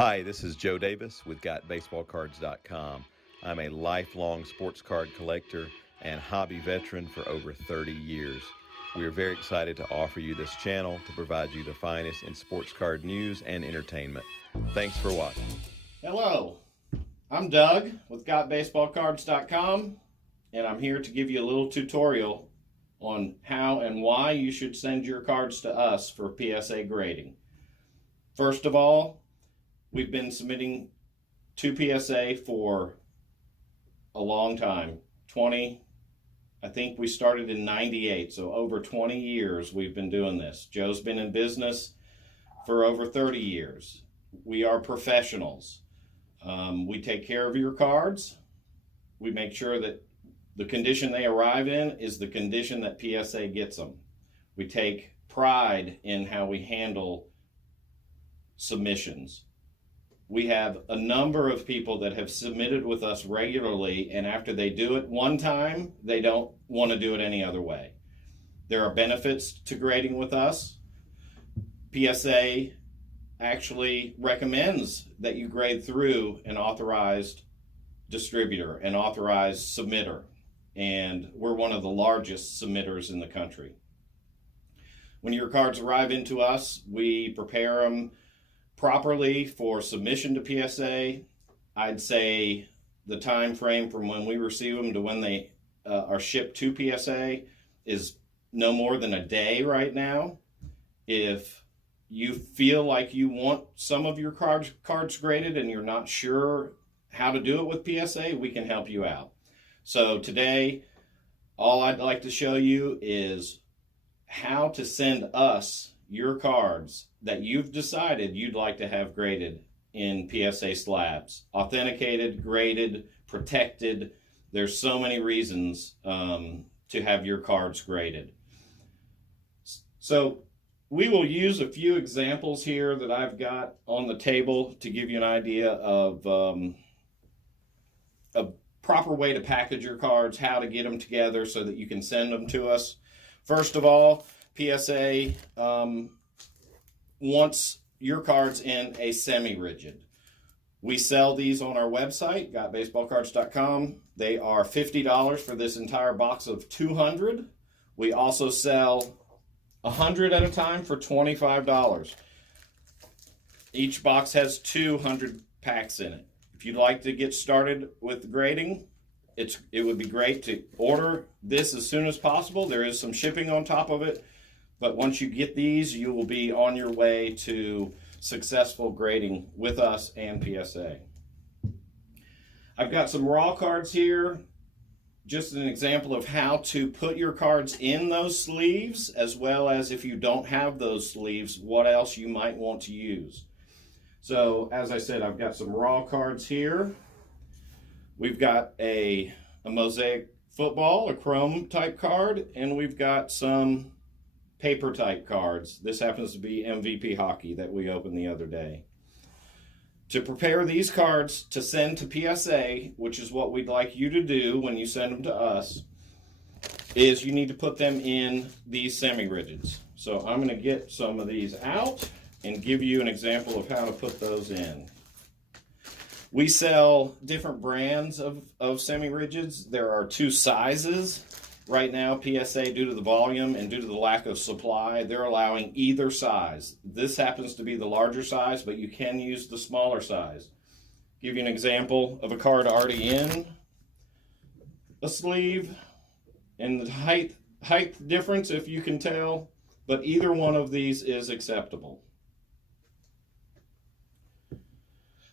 Hi, this is Joe Davis with GotBaseballCards.com. I'm a lifelong sports card collector and hobby veteran for over 30 years. We are very excited to offer you this channel to provide you the finest in sports card news and entertainment. Thanks for watching. Hello, I'm Doug with GotBaseballCards.com, and I'm here to give you a little tutorial on how and why you should send your cards to us for PSA grading. First of all, we've been submitting to PSA for a long time. I think we started in '98, so over 20 years we've been doing this. Joe's been in business for over 30 years. We are professionals. We take care of your cards. We make sure that the condition they arrive in is the condition that PSA gets them. We take pride in how we handle submissions. We have a number of people that have submitted with us regularly, and after they do it one time, they don't want to do it any other way. There are benefits to grading with us. PSA actually recommends that you grade through an authorized distributor, an authorized submitter, and we're one of the largest submitters in the country. When your cards arrive into us, we prepare them properly for submission to PSA. I'd say the time frame from when we receive them to when they are shipped to PSA is no more than a day right now. If you feel like you want some of your cards graded and you're not sure how to do it with PSA, we can help you out. So today, all I'd like to show you is how to send us your cards that you've decided you'd like to have graded in PSA slabs. Authenticated, graded, protected. There's so many reasons to have your cards graded. So we will use a few examples here that I've got on the table to give you an idea of a proper way to package your cards, how to get them together so that you can send them to us. First of all, PSA wants your cards in a semi-rigid. We sell these on our website, GotBaseballCards.com. They are $50 for this entire box of 200. We also sell 100 at a time for $25. Each box has 200 packs in it. If you'd like to get started with grading, it would be great to order this as soon as possible. There is some shipping on top of it, but once you get these, you will be on your way to successful grading with us and PSA. I've got some raw cards here, just an example of how to put your cards in those sleeves, as well as if you don't have those sleeves, what else you might want to use. So, as I said, I've got some raw cards here. We've got a mosaic football, a chrome type card, and we've got some paper type cards. This happens to be MVP hockey that we opened the other day. To prepare these cards to send to PSA, which is what we'd like you to do when you send them to us, is you need to put them in these semi-rigids. So I'm going to get some of these out and give you an example of how to put those in. We sell different brands of semi-rigids. There are two sizes. Right now, PSA, due to the volume and due to the lack of supply, they're allowing either size. This happens to be the larger size, but you can use the smaller size. Give you an example of a card already in a sleeve, and the height difference, if you can tell, but either one of these is acceptable.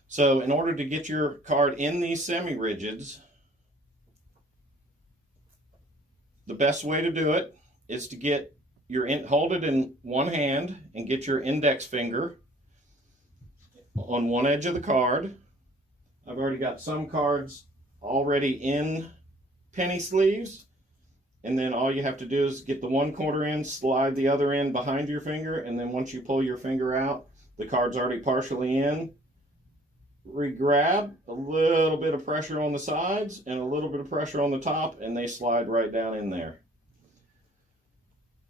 So in order to get your card in these semi-rigids, the best way to do it is to get hold it in one hand and get your index finger on one edge of the card. I've already got some cards already in penny sleeves, and then all you have to do is get the one corner in, slide the other end behind your finger, and then once you pull your finger out, the card's already partially in. Re-grab, a little bit of pressure on the sides and a little bit of pressure on the top, and they slide right down in there.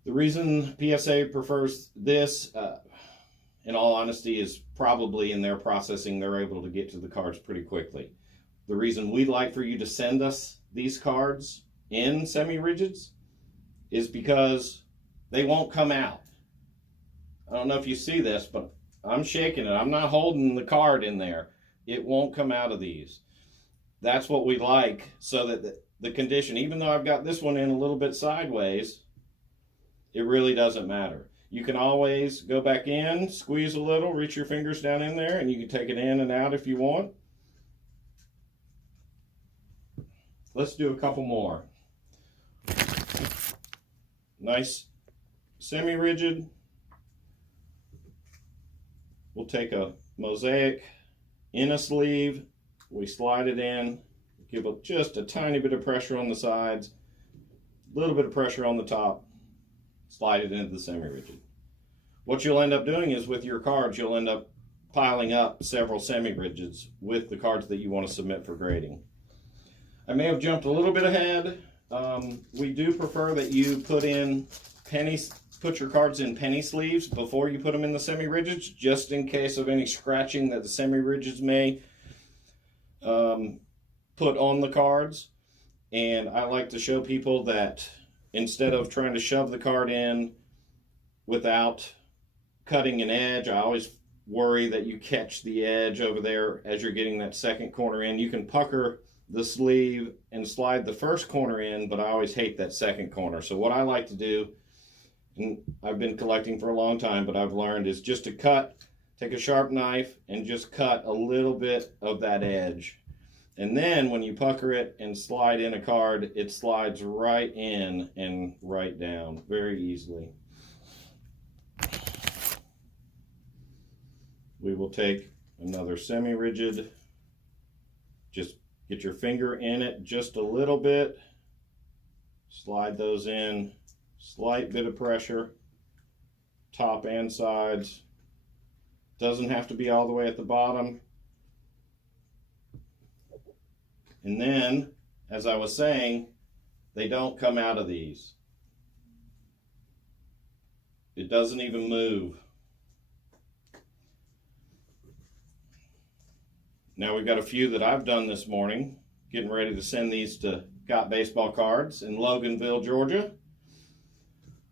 The reason PSA prefers this in all honesty, is probably in their processing, they're able to get to the cards pretty quickly. The reason we'd like for you to send us these cards in semi-rigids is because they won't come out. I don't know if you see this, but I'm shaking it. I'm not holding the card in there. It won't come out of these. That's what we like, so that the condition, even though I've got this one in a little bit sideways, it really doesn't matter. You can always go back in, squeeze a little, reach your fingers down in there, and you can take it in and out if you want. Let's do a couple more. Nice semi-rigid. We'll take a mosaic in a sleeve. We slide it in, give it just a tiny bit of pressure on the sides, a little bit of pressure on the top, slide it into the semi-rigid. What you'll end up doing is, with your cards, you'll end up piling up several semi-rigids with the cards that you want to submit for grading. I may have jumped a little bit ahead. We do prefer that you put your cards in penny sleeves before you put them in the semi-rigids, just in case of any scratching that the semi-rigids may put on the cards. And I like to show people that instead of trying to shove the card in without cutting an edge, I always worry that you catch the edge over there as you're getting that second corner in. You can pucker the sleeve and slide the first corner in, but I always hate that second corner. So what I like to do, and I've been collecting for a long time, but I've learned, is just to take a sharp knife and just cut a little bit of that edge. And then when you pucker it and slide in a card, it slides right in and right down very easily. We will take another semi-rigid, just get your finger in it just a little bit, slide those in, slight bit of pressure, top and sides. Doesn't have to be all the way at the bottom. And then, as I was saying, they don't come out of these. It doesn't even move. Now we've got a few that I've done this morning, getting ready to send these to Got Baseball Cards in Loganville, Georgia.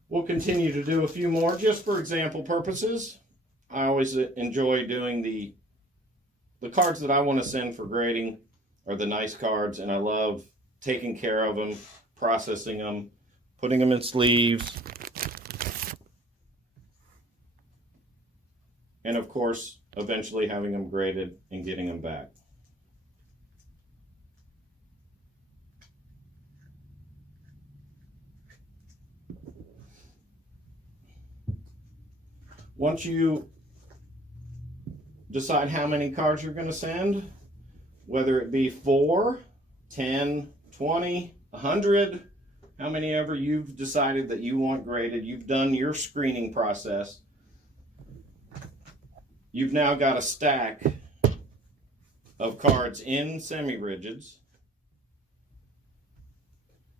We'll continue to do a few more just for example purposes. I always enjoy doing the cards that I want to send for grading are the nice cards, and I love taking care of them, processing them, putting them in sleeves, and of course eventually having them graded and getting them back. Once you decide how many cards you're going to send, whether it be 4, 10, 20, 100, how many ever you've decided that you want graded, you've done your screening process. You've now got a stack of cards in semi-rigids.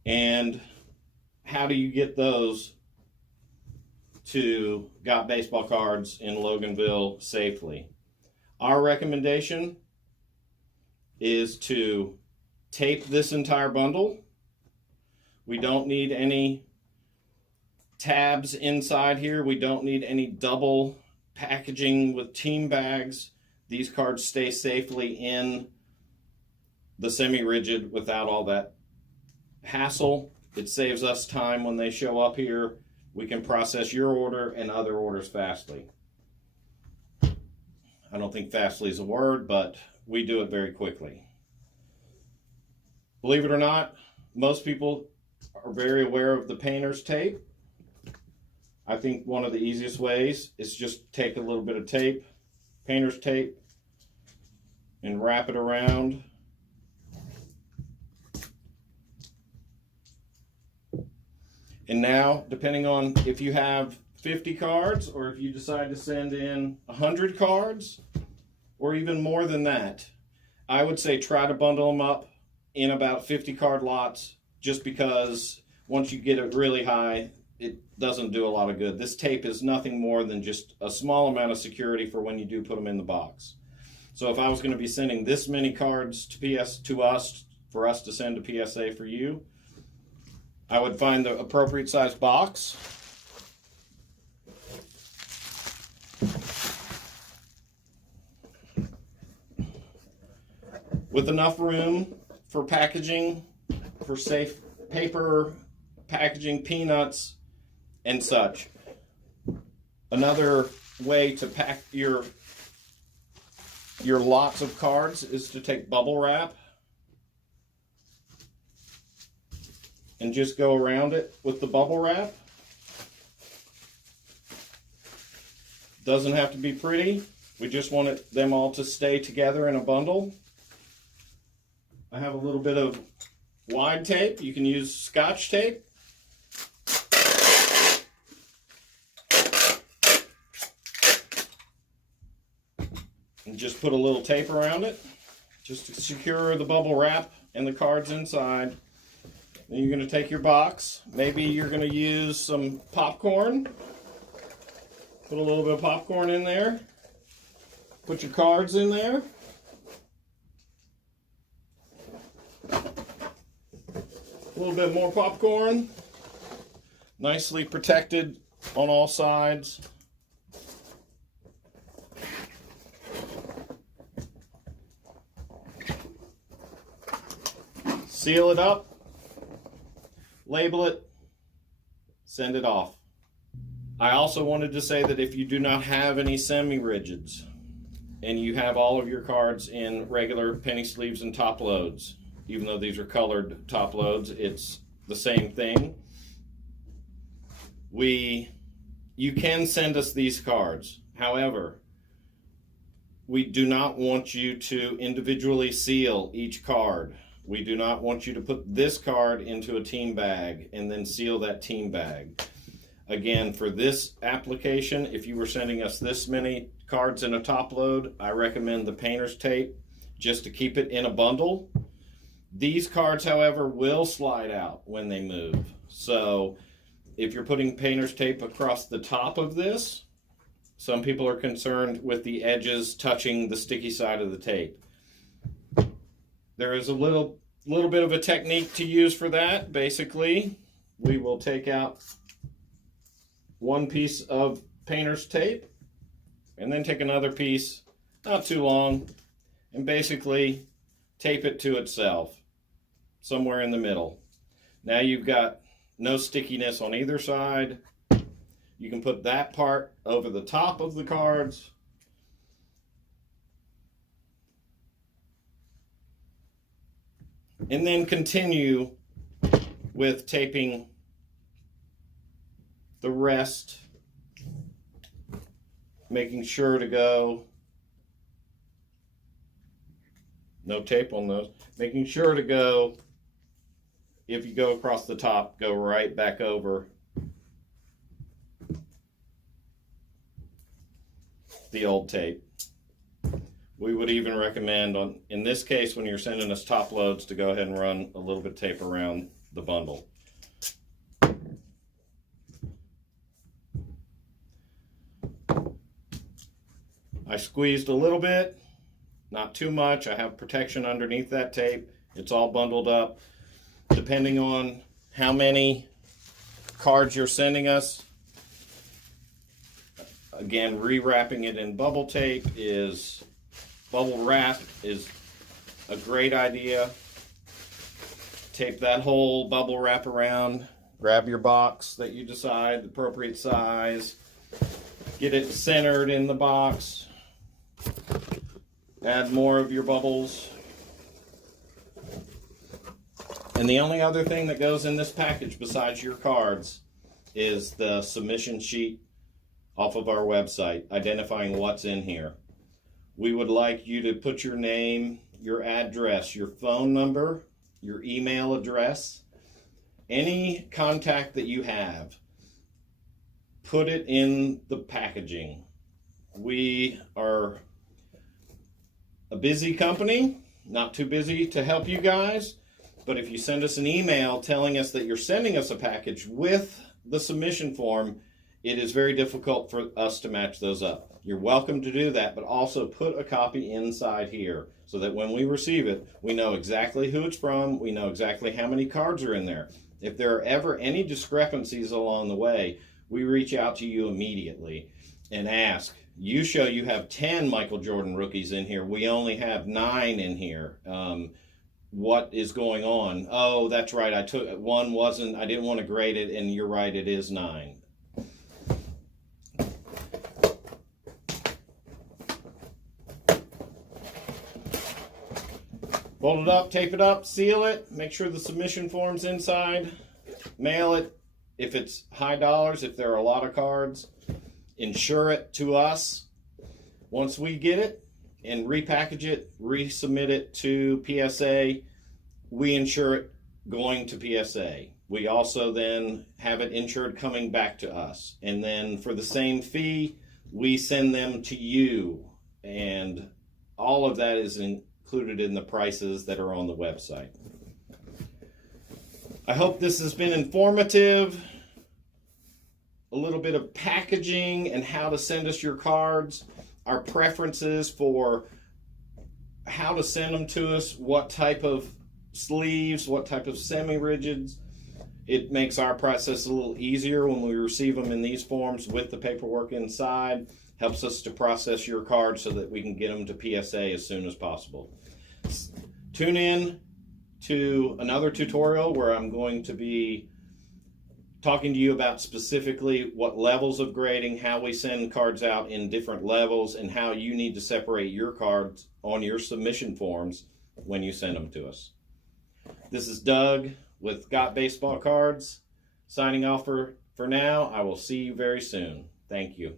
And how do you get those to Got Baseball Cards in Loganville safely? Our recommendation is to tape this entire bundle. We don't need any tabs inside here. We don't need any double packaging with team bags. These cards stay safely in the semi-rigid without all that hassle. It saves us time when they show up here. We can process your order and other orders fastly. I don't think fastly is a word, but we do it very quickly. Believe it or not, most people are very aware of the painter's tape. I think one of the easiest ways is just take a little bit of tape, painter's tape, and wrap it around. And now, depending on if you have 50 cards or if you decide to send in 100 cards or even more than that, I would say try to bundle them up in about 50 card lots, just because once you get it really high, it doesn't do a lot of good. This tape is nothing more than just a small amount of security for when you do put them in the box. So if I was going to be sending this many cards to us for us to send to PSA for you, I would find the appropriate size box. With enough room for packaging, for safe paper, packaging, peanuts, and such. Another way to pack your lots of cards is to take bubble wrap and just go around it with the bubble wrap. Doesn't have to be pretty. We just want them all to stay together in a bundle. I have a little bit of wide tape. You can use Scotch tape. And just put a little tape around it, just to secure the bubble wrap and the cards inside. Then you're going to take your box. Maybe you're going to use some popcorn. Put a little bit of popcorn in there. Put your cards in there. A little bit more popcorn. Nicely protected on all sides. Seal it up. Label it. Send it off. I also wanted to say that if you do not have any semi-rigids and you have all of your cards in regular penny sleeves and top loads, even though these are colored top loads, it's the same thing. You can send us these cards. However, we do not want you to individually seal each card. We do not want you to put this card into a team bag and then seal that team bag. Again, for this application, if you were sending us this many cards in a top load, I recommend the painter's tape just to keep it in a bundle. These cards, however, will slide out when they move. So if you're putting painter's tape across the top of this, some people are concerned with the edges touching the sticky side of the tape. There is a little bit of a technique to use for that. Basically, we will take out one piece of painter's tape and then take another piece, not too long, and basically tape it to itself somewhere in the middle. Now you've got no stickiness on either side. You can put that part over the top of the cards. And then continue with taping the rest, making sure to go, no tape on those, making sure to go, if you go across the top, go right back over the old tape. We would even recommend, in this case, when you're sending us top loads, to go ahead and run a little bit of tape around the bundle. I squeezed a little bit, not too much. I have protection underneath that tape. It's all bundled up. Depending on how many cards you're sending us, again, rewrapping it in bubble wrap is a great idea. Tape that whole bubble wrap around. Grab your box that you decide, the appropriate size. Get it centered in the box. Add more of your bubbles. And the only other thing that goes in this package besides your cards is the submission sheet off of our website identifying what's in here. We would like you to put your name, your address, your phone number, your email address, any contact that you have. Put it in the packaging. We are a busy company, not too busy to help you guys, but if you send us an email telling us that you're sending us a package with the submission form, it is very difficult for us to match those up. You're welcome to do that, but also put a copy inside here so that when we receive it, we know exactly who it's from, we know exactly how many cards are in there. If there are ever any discrepancies along the way, we reach out to you immediately and ask, you show you have 10 Michael Jordan rookies in here, we only have 9 in here. What is going on? Oh, that's right, I took one, I didn't want to grade it, and you're right, it is 9. Fold it up, tape it up, seal it, make sure the submission form's inside, mail it if it's high dollars, if there are a lot of cards, insure it to us. Once we get it and repackage it, resubmit it to PSA, we insure it going to PSA. We also then have it insured coming back to us. And then for the same fee, we send them to you. And all of that is included in the prices that are on the website. I hope this has been informative. A little bit of packaging and how to send us your cards, our preferences for how to send them to us, what type of sleeves, what type of semi-rigids. It makes our process a little easier when we receive them in these forms with the paperwork inside. Helps us to process your cards so that we can get them to PSA as soon as possible. Tune in to another tutorial where I'm going to be talking to you about specifically what levels of grading, how we send cards out in different levels, and how you need to separate your cards on your submission forms when you send them to us. This is Doug with Got Baseball Cards, signing off for now. I will see you very soon. Thank you.